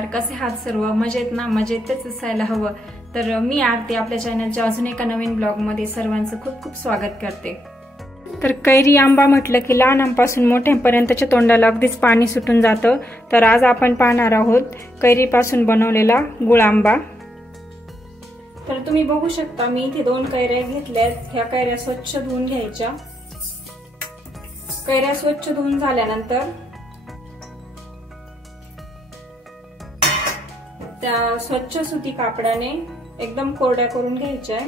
नमस्कार, कसे आहात सर्व? मजेत ना? मजेतच असायला हवं. तर मी आरती आपल्या चॅनलच्या अजून एका नवीन ब्लॉग मध्ये सर्वांचं खूप खूप स्वागत करते. तर कैरी आंबा म्हटलं की लहानांपासून मोठ्यांपर्यंतच्या तोंडाला अगदीच पाणी सुटून जातं. तर आज आपण पाहणार आहोत कैरीपासून बनवलेला गुळ आंबा. तर तुम्ही बघू शकता मी इथे 2 कैऱ्या घेतल्यात. ह्या कैऱ्या स्वच्छ धुवून घ्यायच्या. कैऱ्या स्वच्छ धुवून झाल्यानंतर त्या स्वच्छ सुती कापडाने एकदम कोरड्या करून घ्यायच्या.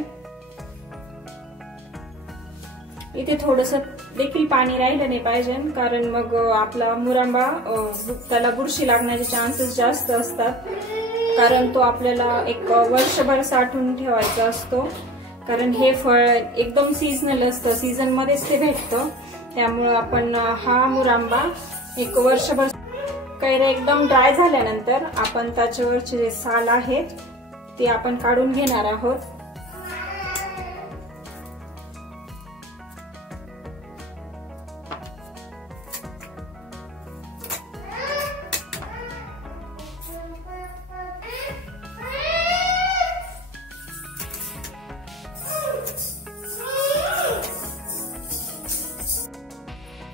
इथे थोडंसं देखील पाणी राहिलं नाही पाहिजे, कारण मग आपला मुरांबा त्याला बुरशी लागण्याचे चान्सेस जास्त असतात. कारण तो आपल्याला एक वर्षभर साठवून ठेवायचा असतो, कारण हे फळ एकदम सीझनल असतं, सीझन मध्येच ते भेटतं. त्यामुळे आपण हा मुरांबा एक वर्षभर. कैऱ्या एकदम ड्राय झाल्यानंतर आपण त्याच्यावरचे जे साल आहेत ते आपण काढून घेणार आहोत.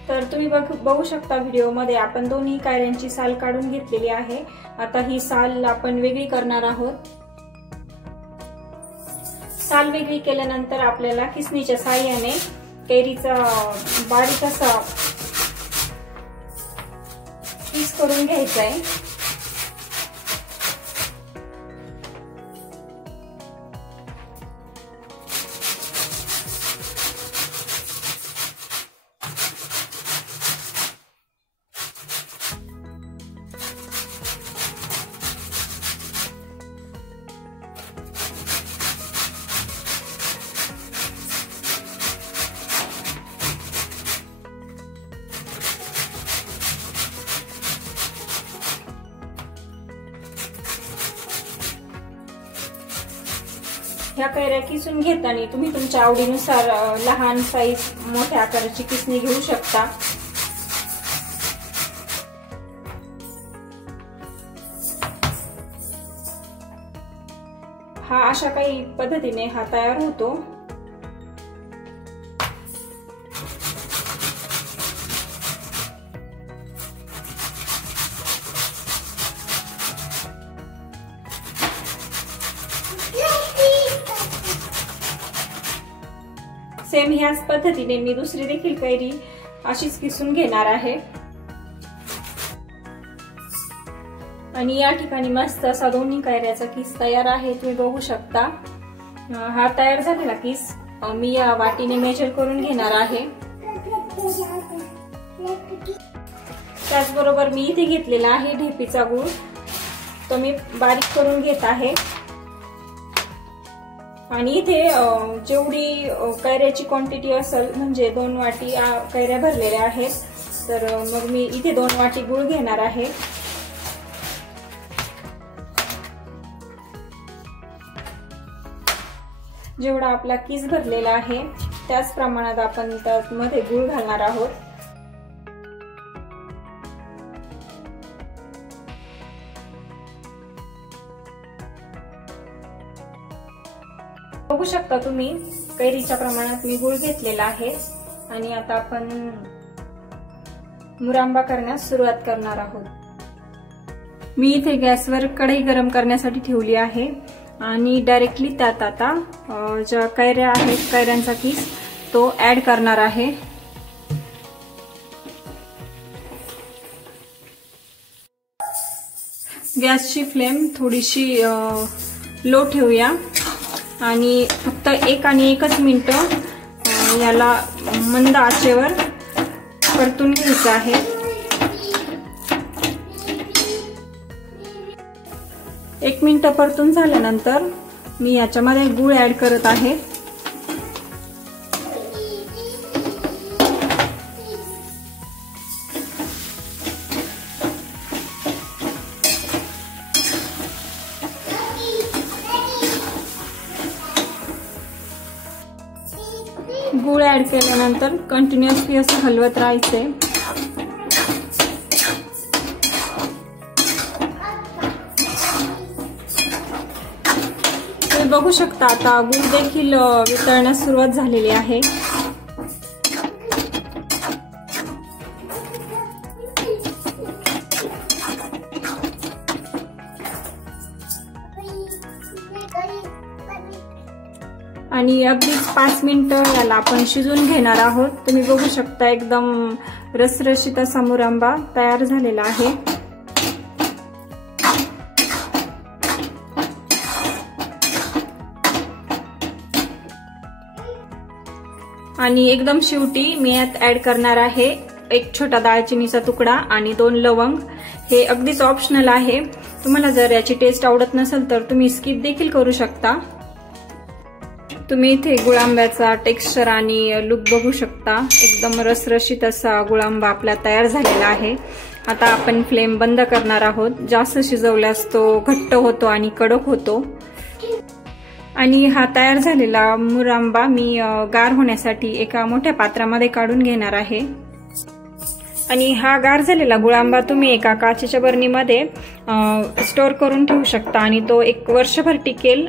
तर तुम्ही बघू शकता व्हिडिओमध्ये आपण दोन्ही कैऱ्यांची साल काढून घेतलेली आहे. आता ही साल आपण वेगळी करणार आहोत. साल वेगळी केल्यानंतर आपल्याला किसणीच्या साहाय्याने कैरीचा बारीक असा किस करून घ्यायचा आहे. ह्या कैऱ्या किसून घेताना तुम्ही तुमच्या आवडीनुसार लहान साईज मोठ्या आकाराची किसणी घेऊ शकता. हा अशा काही पद्धतीने हा तयार होतो. सेम ह्याच पद्धतीने मी दुसरी देखील कैरी अशीच किसून घेणार आहे. आणि या ठिकाणी मस्त असा दोन्ही कैऱ्याचा किस तयार आहे, तुम्ही बघू शकता. हा तयार झालेला किस मी या वाटीने मेजर करून घेणार आहे. त्याचबरोबर मी इथे घेतलेला आहे ढेपीचा गूळ, तो मी बारीक करून घेत आहे. आणि इथे जेवढी कैऱ्याची क्वांटिटी असेल, म्हणजे 2 वाटी कैऱ्या भरलेल्या आहेत, तर मग मी इथे 2 वाटी गूळ घेणार आहे. जेवढा आपला किस भरलेला आहे त्याच प्रमाणात आपण त्यामध्ये गूळ घालणार आहोत. बघू शकता तुम्ही कैरीच्या प्रमाणात मी गूळ घेतलेला आहे. आणि आता आपण मुरांबा करण्यास सुरुवात करणार आहोत. मी इथे गॅसवर कढई गरम करण्यासाठी ठेवली आहे आणि डायरेक्टली त्यात आता ज्या कैऱ्या आहेत कैऱ्यांचा किस तो ऍड करणार आहे. गॅसची फ्लेम थोडीशी लो ठेवूया आणि फक्त 1 आणि 1च मिनिटं याला मंद आचेवर परतून घ्यायचं आहे. एक मिनिट परतून झाल्यानंतर मी याच्यामध्ये गूळ ऍड करत आहे. गूळ ऍड केल्यानंतर कंटिन्युअसली असं हलवत राहायचंय. बघू शकता आता गूळ देखील वितळण्यास सुरुवात झालेली आहे. आणि अगदीच 5 मिनिटं याला आपण शिजून घेणार आहोत. तुम्ही बघू शकता एकदम रसरशीत असा मुरंबा तयार झालेला आहे. आणि एकदम शेवटी मी यात ऍड करणार आहे एक छोटा दालचिनीचा तुकडा आणि 2 लवंग. हे अगदीच ऑप्शनल आहे. तुम्हाला जर याची टेस्ट आवडत नसेल तर तुम्ही स्किप देखील करू शकता. तुम्ही इथे गुळांब्याचा टेक्स्चर आणि लुक बघू शकता. एकदम रसरशीत असा गुळांबा आपला तयार झालेला आहे. आता आपण फ्लेम बंद करणार आहोत. जास्त शिजवल्यास तो घट्ट होतो आणि कडक होतो. आणि हा तयार झालेला मुरंबा मी गार होण्यासाठी एका मोठ्या पात्रामध्ये काढून घेणार आहे. आणि हा गार झालेला गुळांबा तुम्ही एका काचेच्या बरणीमध्ये स्टोअर करून ठेवू शकता आणि तो 1 वर्षभर टिकेल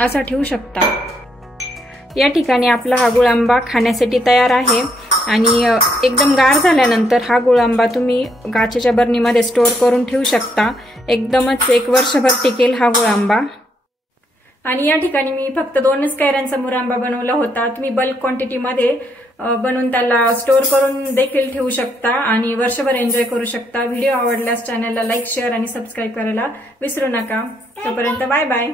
असा ठेवू शकता. या ठिकाणी आपला हा गुळांबा खाण्यासाठी तयार आहे. आणि एकदम गार झाल्यानंतर हा गुळांबा तुम्ही काचेच्या बरणीमध्ये स्टोअर करून ठेवू शकता. एकदमच 1 वर्षभर टिकेल हा गुळांबा. आणि या ठिकाणी मी फक्त 2च कैऱ्यांचा मुरंबा बनवला होता. तुम्ही बल्क क्वांटिटीमध्ये बनवून त्याला स्टोअर करून देखील ठेवू शकता आणि वर्षभर एन्जॉय करू शकता. व्हिडिओ आवडल्यास चॅनलला लाईक, शेअर आणि सबस्क्राईब करायला विसरू नका. तोपर्यंत बाय बाय.